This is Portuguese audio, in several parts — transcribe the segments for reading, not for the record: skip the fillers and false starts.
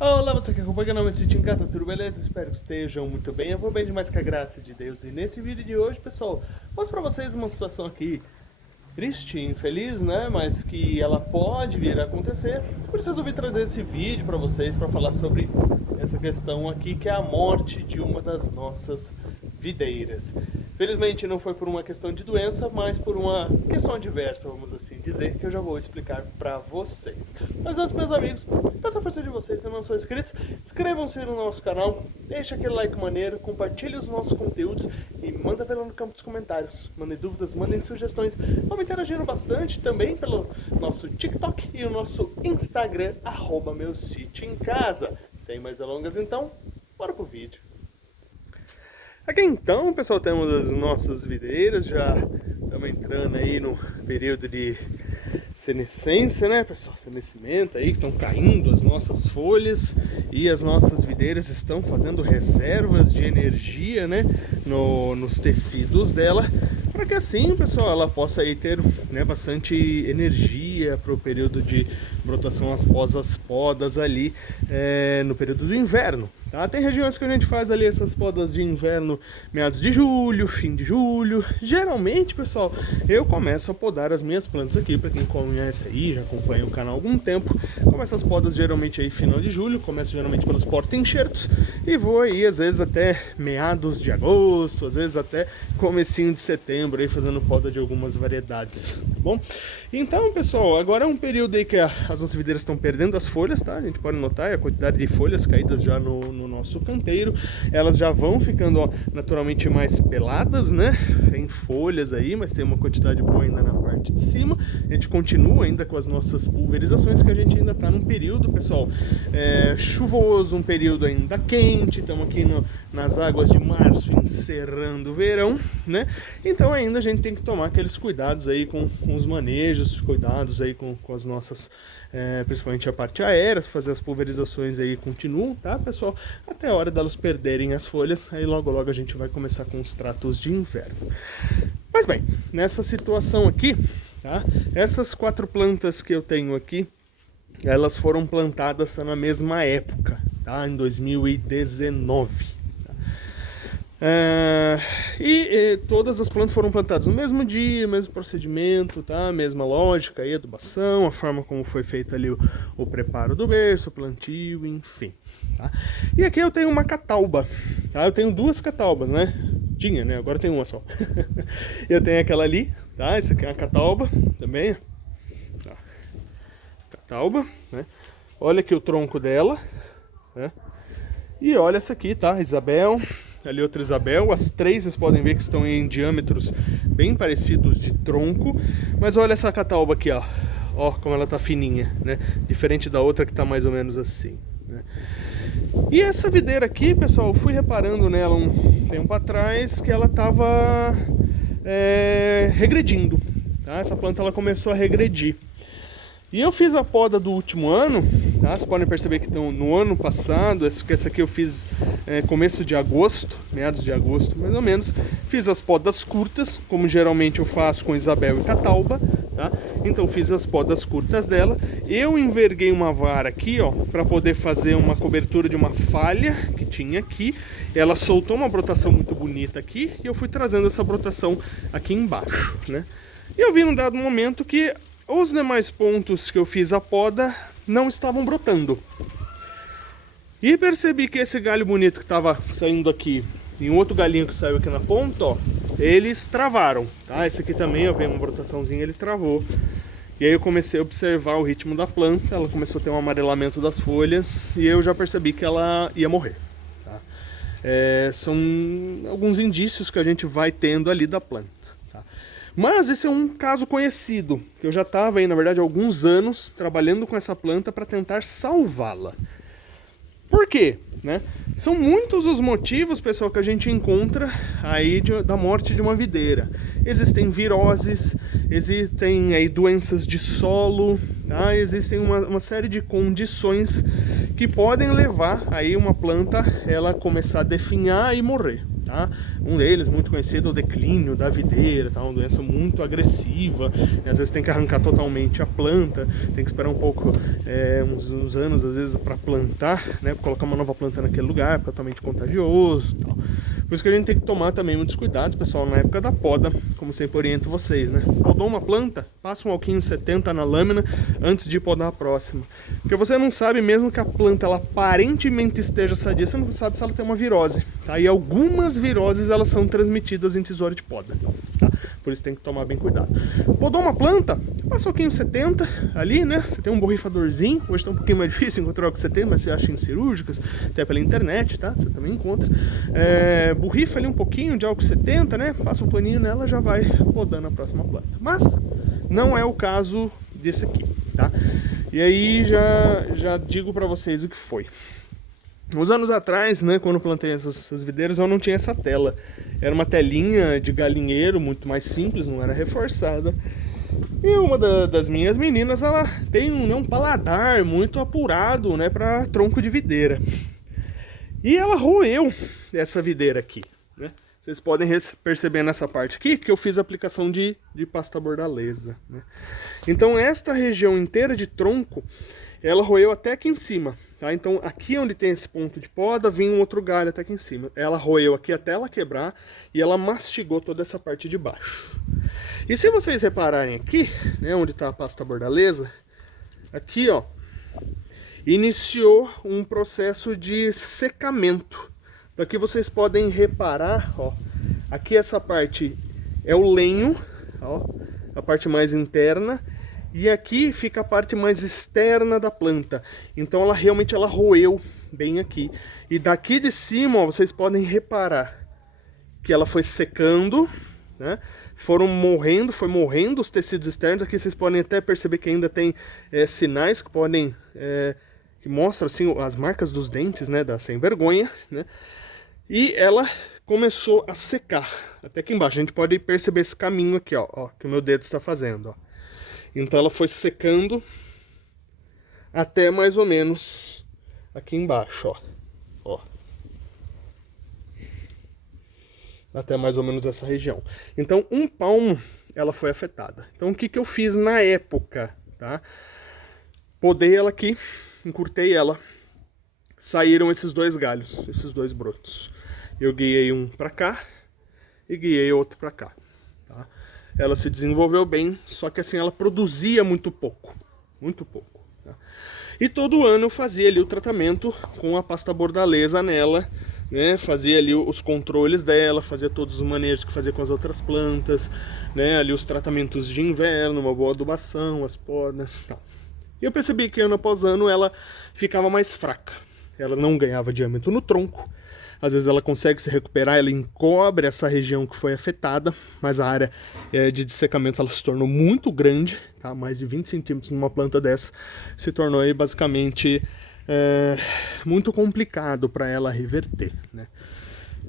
Olá, você que acompanha o nome de Sítio em Casa, tudo beleza? Espero que estejam muito bem. Eu vou bem demais com a graça de Deus. E nesse vídeo de hoje, pessoal, mostro pra vocês uma situação aqui triste, infeliz, né? Mas que ela pode vir a acontecer. Por isso resolvi trazer esse vídeo pra vocês, pra falar sobre essa questão aqui, que é a morte de uma das nossas videiras. Felizmente não foi por uma questão de doença, mas por uma questão adversa, vamos assim dizer, que eu já vou explicar pra vocês. Mas antes, meus amigos, peço a força de vocês, se não são inscritos, inscrevam-se no nosso canal, deixa aquele like maneiro, compartilhe os nossos conteúdos e manda ver lá no campo dos comentários. Mandem dúvidas, mandem sugestões. Vamos interagindo bastante também pelo nosso TikTok e o nosso Instagram, @meusitioemcasa. Sem mais delongas então, bora pro vídeo. Aqui então, pessoal, temos as nossas videiras, já estamos entrando aí no período de senescência, né, pessoal? Senescimento aí, que estão caindo as nossas folhas e as nossas videiras estão fazendo reservas de energia, né, nos tecidos dela, para que assim, pessoal, ela possa aí ter, né, bastante energia para o período de brotação após as podas ali no período do inverno. Tá? Tem regiões que a gente faz ali essas podas de inverno meados de julho, fim de julho. Geralmente, pessoal, eu começo a podar as minhas plantas aqui, para quem conhece aí, já acompanha o canal há algum tempo. Começo as podas geralmente aí final de julho, começo geralmente pelos porta-enxertos e vou aí às vezes até meados de agosto, às vezes até comecinho de setembro aí fazendo poda de algumas variedades, tá bom? Então, pessoal, agora é um período aí que as nossas videiras estão perdendo as folhas, tá? A gente pode notar a quantidade de folhas caídas já no nosso canteiro. Elas já vão ficando, ó, naturalmente mais peladas, né? Tem folhas aí, mas tem uma quantidade boa ainda na parte de cima. A gente continua ainda com as nossas pulverizações, que a gente ainda está num período, pessoal, chuvoso, um período ainda quente. Estamos aqui nas águas de março, encerrando o verão, né? Então ainda a gente tem que tomar aqueles cuidados aí com os manejos, cuidados aí com as nossas, principalmente a parte aérea, fazer as pulverizações aí continuam, tá, pessoal? Até a hora delas perderem as folhas, aí logo logo a gente vai começar com os tratos de inverno. Mas bem, nessa situação aqui, tá? Essas 4 plantas que eu tenho aqui, elas foram plantadas na mesma época, tá? Em 2019. Todas as plantas foram plantadas no mesmo dia, mesmo procedimento, tá? Mesma lógica aí, adubação, a forma como foi feito ali o preparo do berço, o plantio, enfim, tá? E aqui eu tenho uma catauba, tá? Eu tenho 2 cataubas, né? Tinha, né? Agora tem uma só. Eu tenho aquela ali, tá? Essa aqui é a catauba também, tá? Catauba, né? Olha aqui o tronco dela, né? E olha essa aqui, tá? Isabel. Ali outra Isabel, as 3 vocês podem ver que estão em diâmetros bem parecidos de tronco, mas olha essa catauba aqui, ó, ó como ela tá fininha, né, diferente da outra que tá mais ou menos assim, né? E essa videira aqui, pessoal, eu fui reparando nela um tempo atrás que ela tava regredindo, tá? Essa planta ela começou a regredir. E eu fiz a poda do último ano, tá? Vocês podem perceber que no ano passado, essa aqui eu fiz começo de agosto, meados de agosto mais ou menos. Fiz as podas curtas, como geralmente eu faço com Isabel e Catauba, tá? Então fiz as podas curtas dela. Eu enverguei uma vara aqui, ó, para poder fazer uma cobertura de uma falha que tinha aqui. Ela soltou uma brotação muito bonita aqui e eu fui trazendo essa brotação aqui embaixo, né? E eu vi num dado momento que os demais pontos que eu fiz a poda não estavam brotando. E percebi que esse galho bonito que estava saindo aqui e um outro galinho que saiu aqui na ponta, ó, eles travaram, tá? Esse aqui também, ó, veio uma brotaçãozinha, ele travou. E aí eu comecei a observar o ritmo da planta, ela começou a ter um amarelamento das folhas e eu já percebi que ela ia morrer, tá? São alguns indícios que a gente vai tendo ali da planta, tá? Mas esse é um caso conhecido, que eu já estava aí, na verdade, há alguns anos trabalhando com essa planta para tentar salvá-la. Por quê? Né? São muitos os motivos, pessoal, que a gente encontra aí da morte de uma videira. Existem viroses, existem aí doenças de solo, tá? Existem uma série de condições que podem levar aí uma planta ela começar a definhar e morrer. Tá? tá? Um deles, muito conhecido, é o declínio da videira, tá? Uma doença muito agressiva, e às vezes tem que arrancar totalmente a planta, tem que esperar um pouco, uns anos às vezes para plantar, né? Colocar uma nova planta naquele lugar, totalmente contagioso, tal. Por isso que a gente tem que tomar também muitos cuidados, pessoal, na época da poda, como sempre oriento vocês, né? Podou uma planta, passa um alquinho 70 na lâmina antes de podar a próxima. Porque você não sabe, mesmo que a planta ela aparentemente esteja sadia, você não sabe se ela tem uma virose, tá? E algumas viroses elas são transmitidas em tesoura de poda, tá? Por isso tem que tomar bem cuidado. Podou uma planta, passa um alquinho 70 ali, né? Você tem um borrifadorzinho, hoje tá um pouquinho mais difícil encontrar o que você tem, mas você acha em cirúrgicas, até pela internet, tá? Você também encontra. Borrifa ali um pouquinho de álcool 70, né? Passa um paninho nela, já vai podando a próxima planta. Mas não é o caso desse aqui, tá? E aí já digo pra vocês o que foi. Uns anos atrás, né, quando eu plantei essas videiras, eu não tinha essa tela. Era uma telinha de galinheiro, muito mais simples, não era reforçada. E uma das minhas meninas, ela tem um paladar muito apurado, né, para tronco de videira. E ela roeu essa videira aqui, né? Vocês podem perceber nessa parte aqui que eu fiz a aplicação de pasta bordaleza, né? Então esta região inteira de tronco, ela roeu até aqui em cima, tá? Então aqui onde tem esse ponto de poda, vinha um outro galho até aqui em cima. Ela roeu aqui até ela quebrar e ela mastigou toda essa parte de baixo. E se vocês repararem aqui, né, onde está a pasta bordaleza, aqui, ó, iniciou um processo de secamento. Daqui vocês podem reparar, ó, aqui essa parte é o lenho, ó, a parte mais interna, e aqui fica a parte mais externa da planta. Então ela realmente roeu bem aqui. E daqui de cima, ó, vocês podem reparar que ela foi secando, né? Foi morrendo os tecidos externos. Aqui vocês podem até perceber que ainda tem sinais que podem que mostram assim as marcas dos dentes, né, da sem vergonha, né? E ela começou a secar até aqui embaixo. A gente pode perceber esse caminho aqui, ó, que o meu dedo está fazendo, ó. Então ela foi secando até mais ou menos aqui embaixo, ó. Até mais ou menos essa região. Então, um palmo ela foi afetada. Então, o que eu fiz na época, tá? Podei ela aqui, encurtei ela, saíram esses dois galhos, esses dois brotos. Eu guiei um para cá e guiei outro para cá, tá? Ela se desenvolveu bem, só que assim ela produzia muito pouco, tá? E todo ano eu fazia ali o tratamento com a pasta bordaleza nela, né? Fazia ali os controles dela, fazia todos os manejos que fazia com as outras plantas, né? Ali os tratamentos de inverno, uma boa adubação, as podas e tal. E eu percebi que ano após ano ela ficava mais fraca, ela não ganhava diâmetro no tronco. Às vezes ela consegue se recuperar, ela encobre essa região que foi afetada, mas a área de dessecamento ela se tornou muito grande, tá? Mais de 20 centímetros numa planta dessa, se tornou aí basicamente muito complicado para ela reverter, né?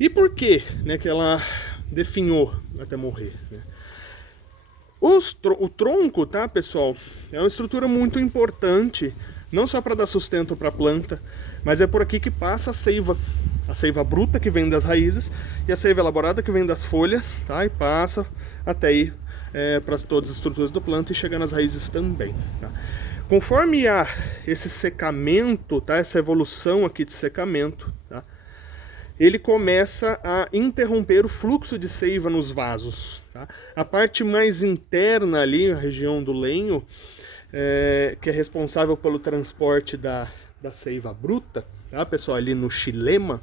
E por que, né, que ela definhou até morrer, né? O tronco, tá, pessoal, é uma estrutura muito importante, não só para dar sustento para a planta, mas é por aqui que passa a seiva bruta que vem das raízes e a seiva elaborada que vem das folhas, tá? E passa até aí para todas as estruturas da planta e chega nas raízes também, tá? Conforme há esse secamento, tá? Essa evolução aqui de secamento, tá? Ele começa a interromper o fluxo de seiva nos vasos, tá? A parte mais interna ali, a região do lenho, que é responsável pelo transporte da seiva bruta, tá, pessoal, ali no xilema,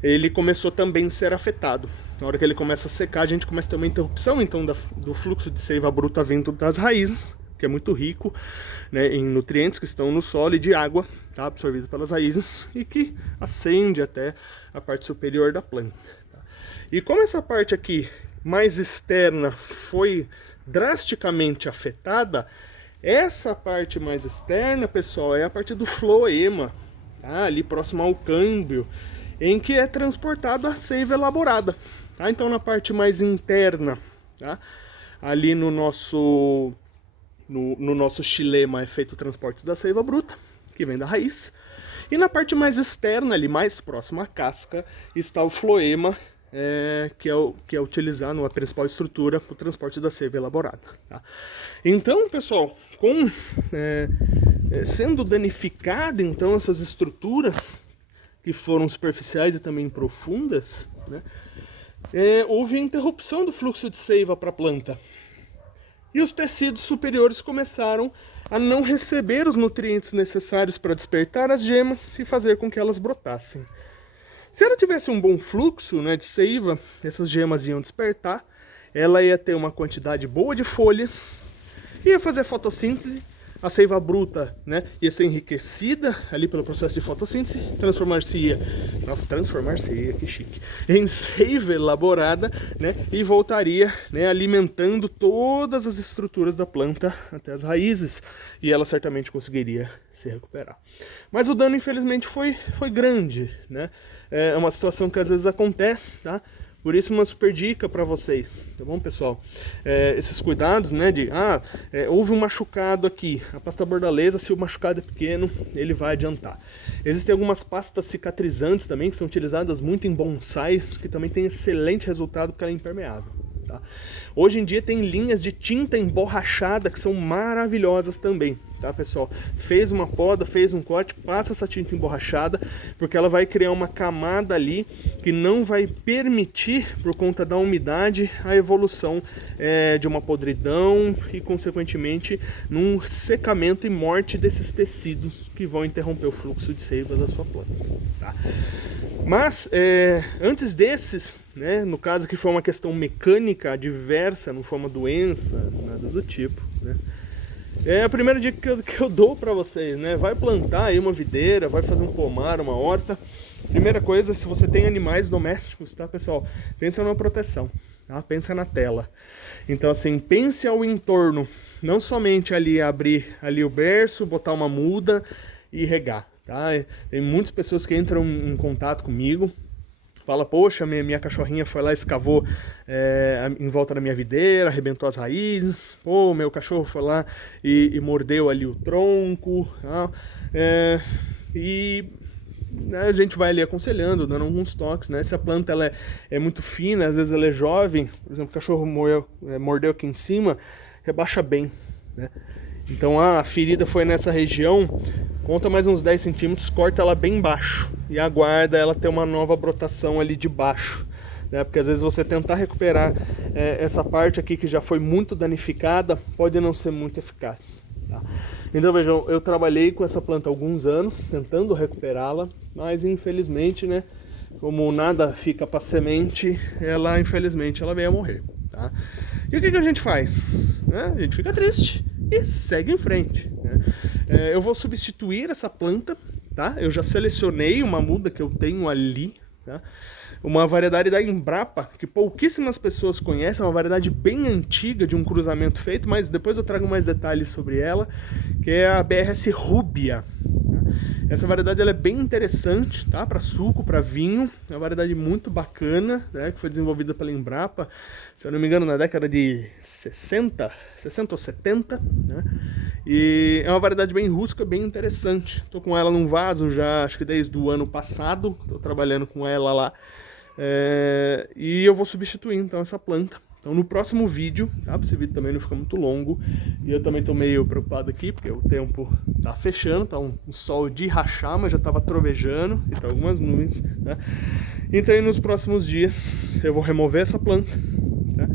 ele começou também a ser afetado. Na hora que ele começa a secar, a gente começa a ter uma interrupção então do fluxo de seiva bruta vindo das raízes, que é muito rico, né, em nutrientes que estão no solo e de água, tá, absorvido pelas raízes e que acende até a parte superior da planta, tá? E como essa parte aqui mais externa foi drasticamente afetada, essa parte mais externa, pessoal, é a parte do floema, tá? Ali próximo ao câmbio, em que é transportado a seiva elaborada, tá? Então na parte mais interna, tá? Ali no nosso xilema é feito o transporte da seiva bruta, que vem da raiz, E na parte mais externa, ali mais próxima à casca, está o floema, que é utilizado a principal estrutura para o transporte da seiva elaborada. Tá? Então, pessoal, sendo danificada então essas estruturas que foram superficiais e também profundas, né, houve interrupção do fluxo de seiva para a planta. E os tecidos superiores começaram a não receber os nutrientes necessários para despertar as gemas e fazer com que elas brotassem. Se ela tivesse um bom fluxo, né, de seiva, essas gemas iam despertar, ela ia ter uma quantidade boa de folhas, ia fazer fotossíntese, a seiva bruta, né, ia ser enriquecida ali pelo processo de fotossíntese, transformar-se-ia, que chique, em seiva elaborada, né, e voltaria, né, alimentando todas as estruturas da planta até as raízes, e ela certamente conseguiria se recuperar. Mas o dano, infelizmente, foi grande, né? É uma situação que às vezes acontece, tá? Por isso uma super dica para vocês, tá bom, pessoal? Esses cuidados, né, houve um machucado aqui, a pasta bordaleza, se o machucado é pequeno, ele vai adiantar. Existem algumas pastas cicatrizantes também, que são utilizadas muito em bonsais, que também tem excelente resultado porque ela é impermeável. Tá? Hoje em dia tem linhas de tinta emborrachada que são maravilhosas também, tá, pessoal? Fez uma poda, fez um corte, passa essa tinta emborrachada, porque ela vai criar uma camada ali que não vai permitir, por conta da umidade, a evolução de uma podridão e, consequentemente, num secamento e morte desses tecidos que vão interromper o fluxo de seiva da sua planta. Tá? Mas, antes desses, né, no caso que foi uma questão mecânica adversa, não foi uma doença, nada do tipo, né, a primeira dica que eu dou para vocês, né, vai plantar aí uma videira, vai fazer um pomar, uma horta. Primeira coisa, se você tem animais domésticos, tá, pessoal, pensa na proteção, tá? Pensa na tela. Então, assim, pense ao entorno, não somente ali abrir ali o berço, botar uma muda e regar. Tá? Tem muitas pessoas que entram em contato comigo, fala, poxa, minha cachorrinha foi lá e escavou em volta da minha videira, arrebentou as raízes, pô, meu cachorro foi lá e mordeu ali o tronco, tá? E a gente vai ali aconselhando, dando alguns toques, né? Se a planta ela é muito fina, às vezes ela é jovem, por exemplo, o cachorro mordeu aqui em cima, rebaixa bem, né? Então a ferida foi nessa região, conta mais uns 10 centímetros, corta ela bem baixo e aguarda ela ter uma nova brotação ali de baixo, né? Porque às vezes você tentar recuperar essa parte aqui que já foi muito danificada pode não ser muito eficaz. Tá? Então vejam, eu trabalhei com essa planta há alguns anos, tentando recuperá-la, mas infelizmente, né, como nada fica para semente, infelizmente ela veio a morrer. Tá? E o que a gente faz? A gente fica triste e segue em frente, né? Eu vou substituir essa planta, tá? Eu já selecionei uma muda que eu tenho ali, tá? Uma variedade da Embrapa, que pouquíssimas pessoas conhecem, é uma variedade bem antiga de um cruzamento feito, mas depois eu trago mais detalhes sobre ela, que é a BRS Rubia. Essa variedade ela é bem interessante, tá? Para suco, para vinho, é uma variedade muito bacana, né? Que foi desenvolvida pela Embrapa, se eu não me engano, na década de 60 ou 70, né? E é uma variedade bem rústica, bem interessante. Estou com ela num vaso já, acho que desde o ano passado, estou trabalhando com ela lá. E eu vou substituir então essa planta. Então no próximo vídeo, tá? Esse vídeo também não fica muito longo. E eu também tô meio preocupado aqui, porque o tempo tá fechando, tá um sol de rachar, mas já tava trovejando e tá algumas nuvens, né? Então aí, nos próximos dias eu vou remover essa planta, tá?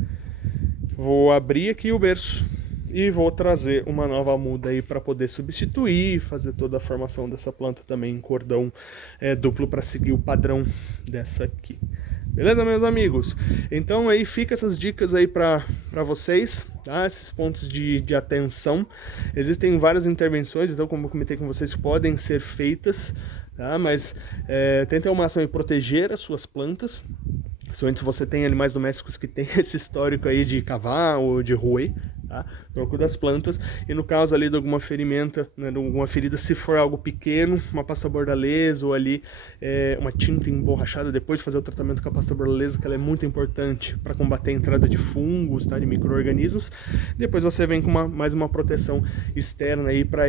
Vou abrir aqui o berço e vou trazer uma nova muda aí para poder substituir, fazer toda a formação dessa planta também em cordão duplo para seguir o padrão dessa aqui. Beleza, meus amigos? Então aí fica essas dicas aí para vocês, tá? Esses pontos de atenção. Existem várias intervenções, então como eu comentei com vocês, podem ser feitas, tá? Mas tentem ao máximo proteger as suas plantas, principalmente se você tem animais domésticos que tem esse histórico aí de cavar ou de roer, tá? tá? Tronco das plantas, e no caso ali de alguma ferimenta, né, de alguma ferida, se for algo pequeno, uma pasta bordaleza ou ali uma tinta emborrachada depois de fazer o tratamento com a pasta bordaleza, que ela é muito importante para combater a entrada de fungos, tá, de micro-organismos. Depois você vem com mais uma proteção externa aí para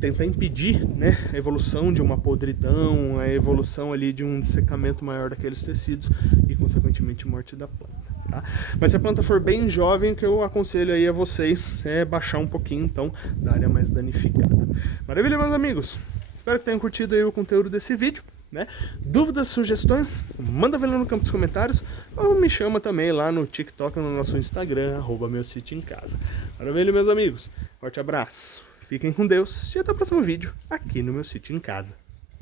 tentar impedir, né, a evolução de uma podridão, a evolução ali de um dessecamento maior daqueles tecidos e consequentemente morte da planta. Tá? Mas se a planta for bem jovem, que eu aconselho aí a vocês baixar um pouquinho então da área mais danificada. Maravilha, meus amigos? Espero que tenham curtido aí o conteúdo desse vídeo, né? Dúvidas, sugestões, manda ver lá no campo dos comentários ou me chama também lá no TikTok, no nosso Instagram, @meuSitioEmCasa. Maravilha, meus amigos? Forte abraço, fiquem com Deus e até o próximo vídeo aqui no Meu Sítio em Casa.